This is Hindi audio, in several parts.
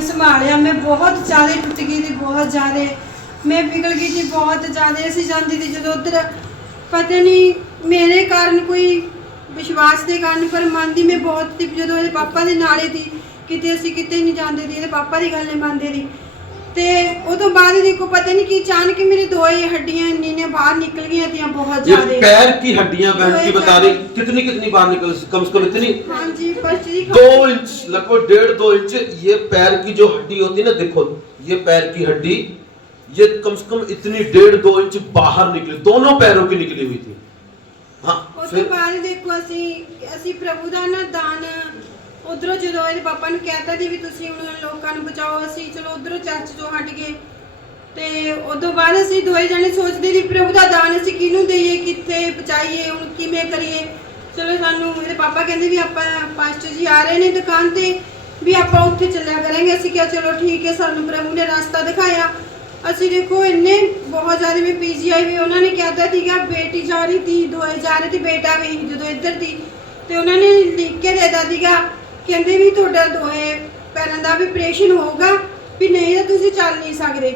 मैंने संभालिया। मैं बहुत ज़्यादा टुट गई थी, बहुत ज़्यादा मैं पिघल गई थी, बहुत ज़्यादा। असी जाती थी जो उधर पता नहीं मेरे कारण कोई विश्वास के कारण, पर मनती मैं बहुत थी जो ये पापा के नाले थी किते असी किते नहीं जाते थे, पापा की गल नहीं मानते थी। तो उस बाद देखो पता नहीं कि अचानक मेरी दो हड्डियां इन्नी बाहर निकल गई थी बहुत ज्यादा। पैर की हड्डियां बहन की बता रही कितनी कितनी बाहर निकल, कम से कम इतनी? हाँ जी, 2 इंच, लगभग 1.5-2 इंच। ये पैर की जो हड्डी होती है ना, देखो ये पैर की हड्डी, ये कम से कम इतनी 1.5-2 इंच बाहर निकली, दोनों पैरों की निकली हुई थी। हाँ, फिर बाद देखो असी प्रभु का ना दान उधरों जो पापा ने कहता थी भी तुसी हुण लोकां नूं बचाओ, असी चलो उधरों चर्च चों हट गए। ते उदों बाद असी दोए जने सोचते थे प्रभु का दान असी किहनूं देईए, कित्थे बचाईए, हुण किवें करिए। चलो सानूं मेरे पापा कहंदे भी आपां पास्टर जी आ रहे ने दुकान ते भी आपां उत्थे चलिया करांगे। असी कहा चलो ठीक है, सानूं प्रभु ने रास्ता दिखाया। असी देखो इन्ने बहुत ज़्यादा मैं PGI भी उन्होंने कहता थी कि बेटी जा रही थी, दोए जा रहे थे, बेटा भी जो इधर थी तो उन्होंने लिख के देता था कहते भी थोड़ा दोए पैरों का भी ऑपरेशन होगा, भी नहीं तो तुम चल नहीं सकते।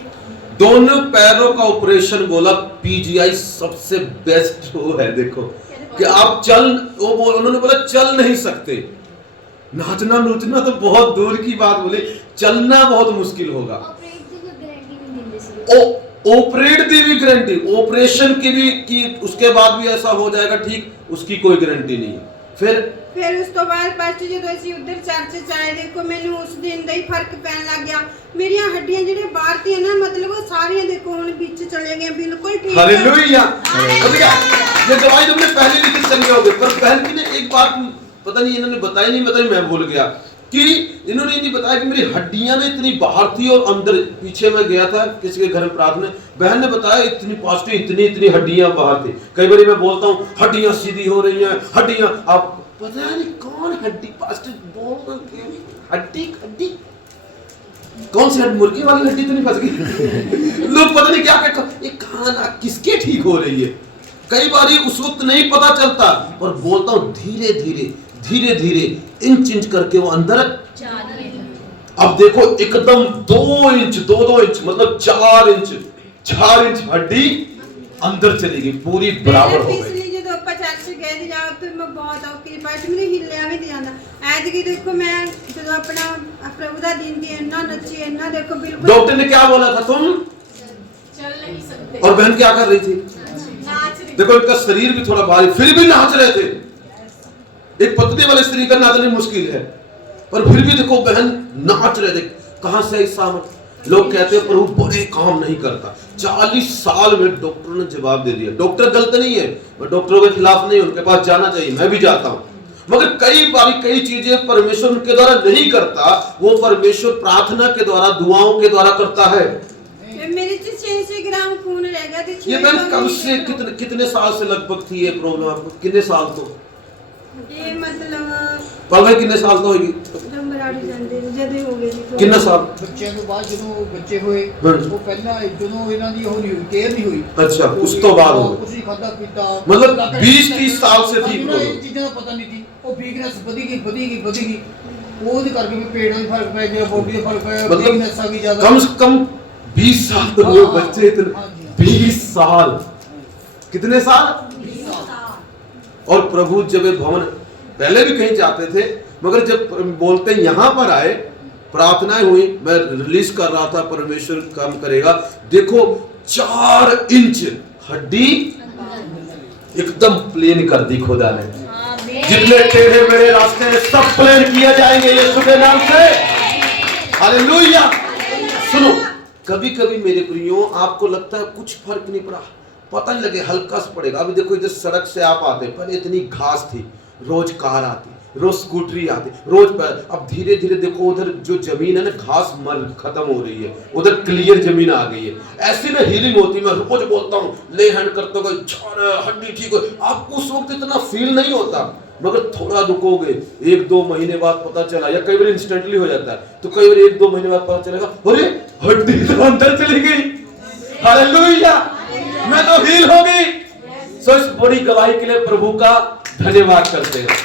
दोनों पैरों का ऑपरेशन बोला PGI सबसे बेस्ट वो है। देखो कि आप चल, उन्होंने बोला चल नहीं सकते, नाचना नूचना तो बहुत दूर की बात, बोले चलना बहुत मुश्किल होगा। ऑपरेट की भी गारंटी, ऑपरेशन की भी कि उसके बाद भी ऐसा हो जाएगा ठीक, उसकी कोई गारंटी नहीं है। फिर उस तो बाद पास्टर जी असी उधर चर्च च आए, देखो मैनू उस दिन का ही फर्क पैन लग गया। मेरी हड्डियां जो बाहर थी ना, मतलब वो सारियां देखो हुण बीच चले गए, बिल्कुल ठीक। हालेलुया। ये दवाई तुमने पहले भी किस चली होगी, पर बहन की ने एक बात पता नहीं इन्होंने बताई नहीं, मतलब मैं भूल गया कि इन्होंने नहीं बताया कि मेरी हड्डियां ना इतनी बाहर थी और अंदर। पीछे मैं गया था किसी के घर में प्रार्थना, बहन ने बताया इतनी पॉजिटिव, इतनी हड्डियां बाहर थी। कई बार मैं बोलता हूँ हड्डियां सीधी हो रही हैं, हड्डियां, आप पता नहीं कौन हड्डी पास्टर बोल हड्डी हड्डी कौन सी हड्डी, मुर्गी वाली हड्डी तो नहीं फंस गई? लोग पता नहीं क्या कहते, ये खाना किसके ठीक हो रही है। कई बार उस वक्त नहीं पता चलता, पर बोलता हूँ धीरे धीरे धीरे धीरे इंच इंच करके वो अंदर। अब देखो एकदम 2 इंच 2 इंच मतलब 4 इंच हड्डी अंदर चली गई, पूरी बराबर हो गई। चर्च गए थे जाओ तो मैं बहुत औखी पास मेरे हिलिया भी नहीं जाता। ऐतकी देखो मैं जो अपना प्रभु का दिन थी इन्ना नची, इन्ना देखो बिल्कुल। डॉक्टर ने क्या बोला था, तुम चल नहीं सकते, और बहन क्या कर रही थी? देखो इनका शरीर भी थोड़ा भारी, फिर भी नाच रहे थे। एक पतले वाले शरीर का नाचना मुश्किल है, पर फिर भी देखो बहन नाच रहे थे। कहां से ऐसा? लोग कहते हैं प्रभु बड़े काम नहीं करता। 40 साल में डॉक्टर ने जवाब दे दिया। डॉक्टर गलत नहीं है, मैं डॉक्टरों के खिलाफ नहीं, उनके पास जाना चाहिए, मैं भी जाता हूं, मगर कई बार कई चीजें परमेश्वर उनके द्वारा नहीं करता, वो परमेश्वर प्रार्थना के द्वारा, दुआओं के द्वारा करता है। मेरे 600 ग्राम खून रह गया था। ये बहन कब से कितने साल से लगभग थी ये प्रॉब्लम आपको? कितने साल तो ये मतलब भाई कितने साल तो होगी? कितना साल? बच्चे के बाद जो बच्चे हुए वो पहला जो इना दी होनी हुई केयर नहीं हुई। अच्छा, उस तो बाद हो कुछ खादा पीता, मतलब 20-30 साल से ठीक हो। ये चीजें पता नहीं थी, वो वीकनेस बढ़ी वो दे करके भी पेट में फर्क पड़ गया, बॉडी में फर्क पड़ गया, वीकनेस आ गई ज्यादा। कम से कम 20 साल तो हुए बच्चे इतने। 20 साल, कितने साल? 20 साल। और प्रभु जब भवन पहले भी कहीं जाते थे, मगर जब बोलते यहाँ पर आए, प्रार्थनाएं हुई, मैं रिलीज कर रहा था परमेश्वर काम करेगा। देखो 4 इंच हड्डी एकदम प्लेन कर दी खुदा ने। जितने टेढ़े मेरे रास्ते हैं सब प्लेन किए जाएंगे यीशु के नाम से। हालेलुया। सुनो, कभी कभी मेरे प्रियो आपको लगता है कुछ फर्क नहीं पड़ा, पता नहीं लगे हल्का सा पड़ेगा। अभी देखो इधर सड़क से आप आते, पहले इतनी घास थी, रोज कार आती, रोज स्कूटरी आती, रोज पैर। अब धीरे धीरे देखो उधर जो जमीन है ना, घास मर खत्म हो रही है, उधर क्लियर जमीन आ गई है। ऐसी ना हीलिंग होती, मैं रोज बोलता हूँ ले हैंड करते हो, हड्डी ठीक हो। आपको उस वक्त इतना फील नहीं होता, मगर थोड़ा रुकोगे 1-2 महीने बाद पता चला, या कई बार इंस्टेंटली हो जाता है, तो कई बार 1-2 महीने बाद पता चलेगा अरे हड्डी तो अंदर चली गई। हालेलुया, मैं तो हील हो गई। सो इस बड़ी गवाही के लिए प्रभु का धन्यवाद करते हैं।